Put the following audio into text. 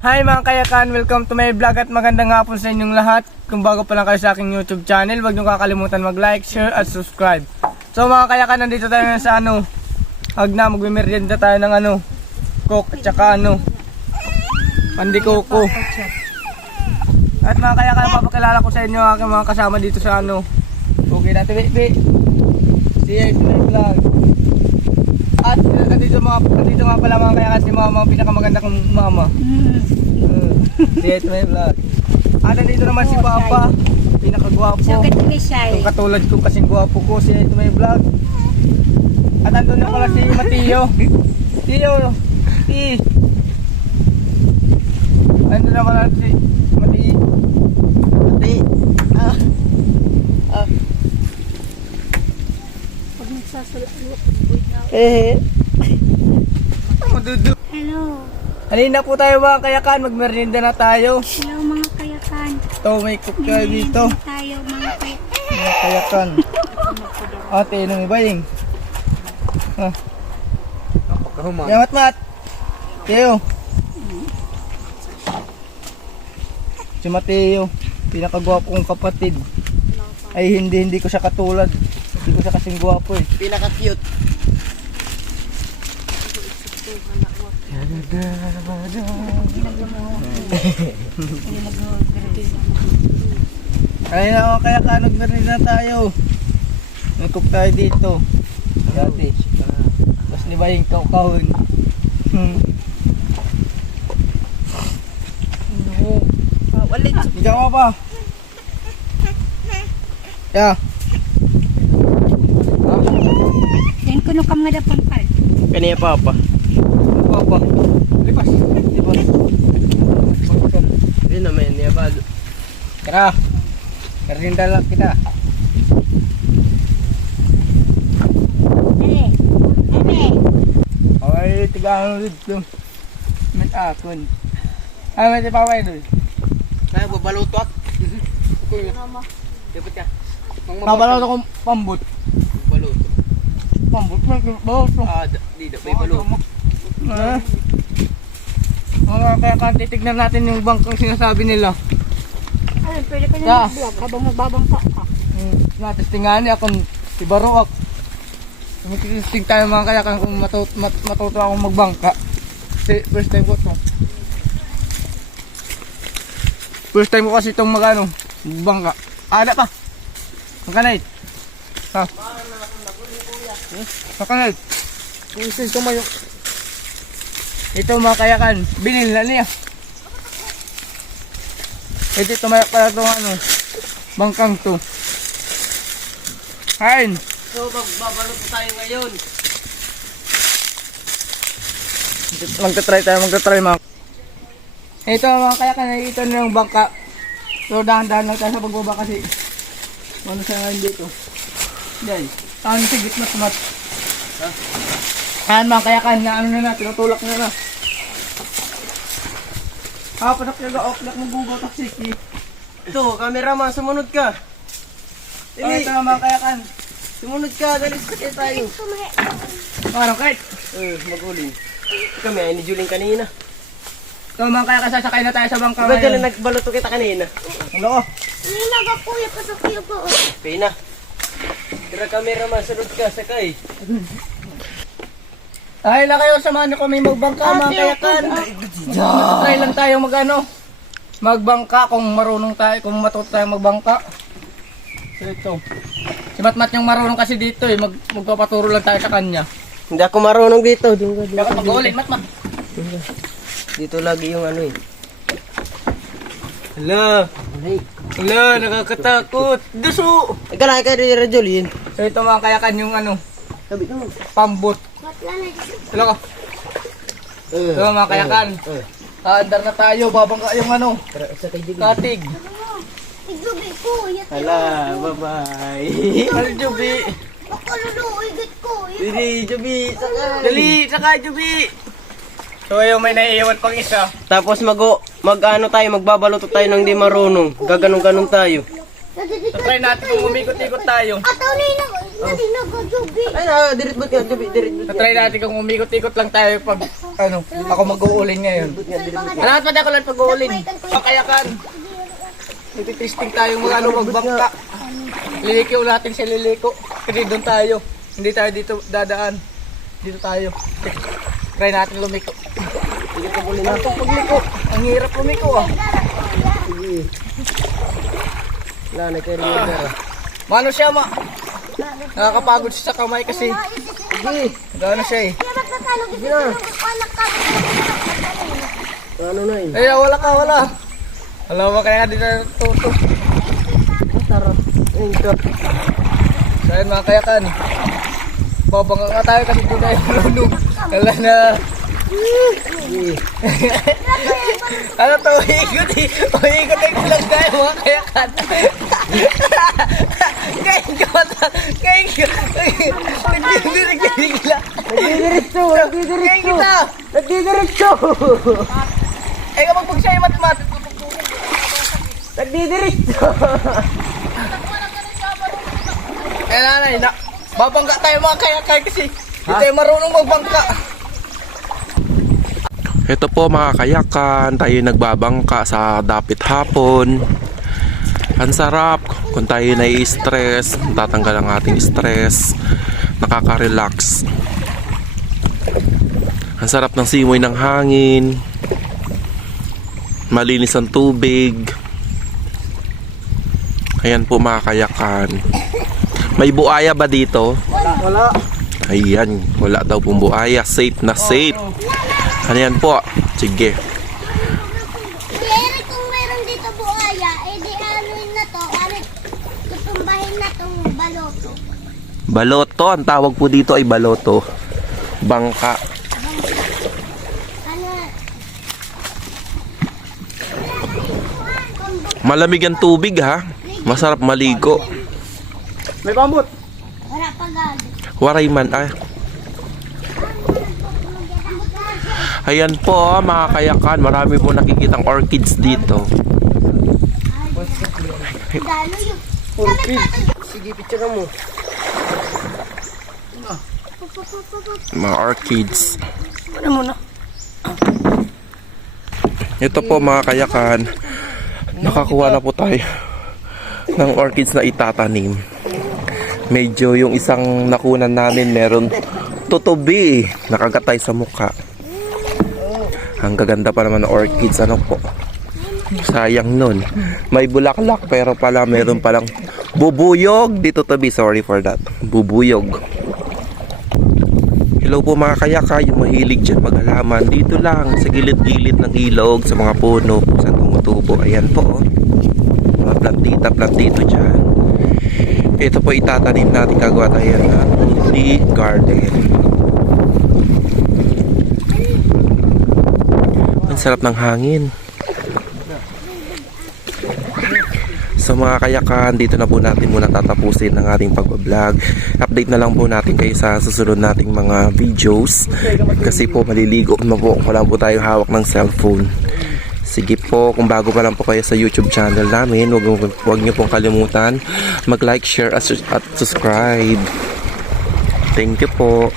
Hi mga kayakan, welcome to my vlog at magandang hapon sa inyong lahat. Kung bago pa lang kayo sa aking YouTube channel, huwag niyo kakalimutan mag-like, share at subscribe. So mga kayakan, nandito tayo na sa magme-merienda tayo ng coke at saka pandikoko. At mga kayakan, papakilala ko sa inyo ang aking mga kasama dito sa okay dati, si vlog. At nandito nga pala mga kayakan si mama, pinakamaganda kong mama. May vlog. At nandito naman si Papa, pinakagwapo. Yung katulad kong kasing gwapo ko, si may vlog. At andun na pala si Mateo. Andun na pala si Mateo. Pag nagsasalak, Madudu. hello. Halina po tayo mga kayakan, magmerienda na tayo. Hello mga kayakan. Ito, may cook tayo dito. Tayo mga kayakan. Mga kayakan. Ate, nung ibaying. Yamat mat. Teo. Si Mateo, pinakagwapo kong kapatid. Ay hindi ko siya katulad. Hindi ko siya kasing gwapo eh. Pinaka-cute. Ay na kaya nagmerienda na tayo. May cook tayo dito. Dati. Tapos di ba yung kahon? Walit. Ikaw ka pa. Ya. Yan kuno kam nga dapon pa. Kaniya papa. Papa. Lipas. Yun naman, niya ba? Tara. Merienda lang kita. Ay, tigaan ulit dito. May akon. Ay, may tipaway doon. Kaya babalutot. Dapat ka. Pabalot akong pambut. Baluto. Pambut mo, balot mo. Di da may baluto. Mga kaya kan titignan natin yung bangkang sinasabi nila. Ay, pwede ka Yeah. na mag-vlog habang magbabangka ka. Natistingan niya akong si Baroak. Tumitisting tayo mga kaya kan kung matuto akong magbangka. Kasi first time ko to. First time ko kasi itong magbangka. Ada pa. Ang kanait. Ha? Ang kanait. Kung isa tumayo. Ito mga kayakan, binil na niya. Ito tumayo pala itong bangkang to. Kain. So, magbabaluto tayo ngayon. Magta-try mga. Ito mga kayakan, ito na yung bangka. So dahan-dahan lang tayo sa pagbaba kasi ano siya ngayon dito. Dahil, saan si gitmat mat. Ayan mga kayakan, na tinutulak na. Panak nyo ga-oplak ng gugaw taksiki. Ito, cameraman, sumunod ka. Ito mga kayakan. Sumunod ka, galis ka tayo. Parang kahit. Maguling. Kami ay ni Juling kanina. Ito mga kayakan, sasakay na tayo sa bangka Diba dyan ngayon. nagbaluto kita kanina? Hello ko. Hindi nagakuya pa sa kuya ko. Pina. Tira cameraman, sunod ka, sakay. Dahil na kayo, samahan nyo kami magbangka mga kayakan. Try lang tayo magbangka kung marunong tayo, kung matuto tayo magbangka. So ito. Si Matmat yung marunong kasi dito magpapaturo lang tayo sa kanya. Hindi ako marunong dito. Dapat mag-ulit, Matmat. Dito lagi yung Hala. Hala, nakakatakot. Duso. Ika lang, ikaw rin Rajolin. So ito mga kayakan yung Sabi ka mo. pambot. Hello ka. Ito mga kayakan. Kaandar na tayo, babangka yung katig. Igubig ko. Hala, bye-bye. Ano, Jubi? Makaluluigit ko. Dili, Jubi, sakay. Dali, sakay, Jubi. So yung may naiiwan pang isa. Tapos magbabaluto tayo ng di marunong. Gaganong-ganong tayo. Try natin kung umikot-ikot tayo. Ataw na yun ako nagagabi. Ay na, dirit ba't nga, dirit ba't nga. Try natin kung umikot-ikot lang tayo pag ano, ako mag-uulin ngayon. Lahat pa ako lang pag-uulin. Pakayakan. Nagtitesting tayo mga ano, magbangka. Liliko natin sa liliko. Kasi doon tayo. Hindi tayo dito dadaan. Dito tayo. Try natin lumiko. Sige ka puli na. Ang pagliko. Ang hirap lumiko ah. Sige. Wala, nagkaroon na pera. Mano siya nakakapagod siya sa kamay kasi Sige. gano'n siya eh. Kaya ba't natalo kasi nung anak ka? Ano na yun? Ay, wala ka, wala. Alam mo kaya di na tuto. Sarap. Ayun ka. So ayun mga kayakan. Babangga nga tayo kasi di tayo marunong. Wala na. Sige. Ano to, uikot eh. Uikot lang tayo mga kayakan. Nagdidirig lang. Nagdidiretso! Kain kita. Nagdidiretso! Eh kapag pag siya ay matmat. Nagdidiretso! Eh nanay, babangga tayo mga kayakan kasi di tayo marunong magbangka. Ito po mga kayakan, tayo nagbabangka sa dapit hapon. Ang sarap kung tayo nai-stress, tatanggal ang ating stress, nakaka-relax. Ang sarap ng simoy ng hangin, malinis ang tubig. Ayan po mga kayakan. May buaya ba dito? Wala. Ayan, wala daw pong buaya. Safe na safe. Ano yan po? Sige. Eric, kung meron dito buhaya, edi anuin na to, tutumbahin na tong baloto. Baloto, ang tawag po dito ay baloto. Bangka. Ano? Malamig ang tubig ha. Masarap maligo. May pambot. Wala pa gabi. Waray man ah. Ayan po mga kayakan, marami po nakikitang orchids dito. Dalo yun. Sige, picture mo. Mga orchids. Ano muna? Ito po mga kayakan, nakakuha na po tayo ng orchids na itatanim. Medyo yung isang nakunan namin meron tutubi, nakagatay sa mukha. Ang gaganda pa naman ng orchids, ano po. Sayang nun. May bulaklak pero pala meron palang bubuyog. Dito to be, sorry for that. Bubuyog. Hello po mga kayaka, yung mahilig dyan mag-alaman. Dito lang, sa gilid-gilid ng ilog, sa mga puno, kung saan tumutubo. Ayan po, oh. Mga plantita-plantito dyan. Ito po itatanim natin, gagawa tayo ng tea garden. Ang sarap ng hangin. So mga kayakan, dito na po natin muna tatapusin ang ating pag-vlog. Update na lang po natin kayo sa susunod nating mga videos. Kasi po maliligo na po. Wala po tayong hawak ng cellphone. Sige po, kung bago pa lang po kayo sa YouTube channel namin, huwag niyo pong kalimutan mag-like, share at subscribe. Thank you po.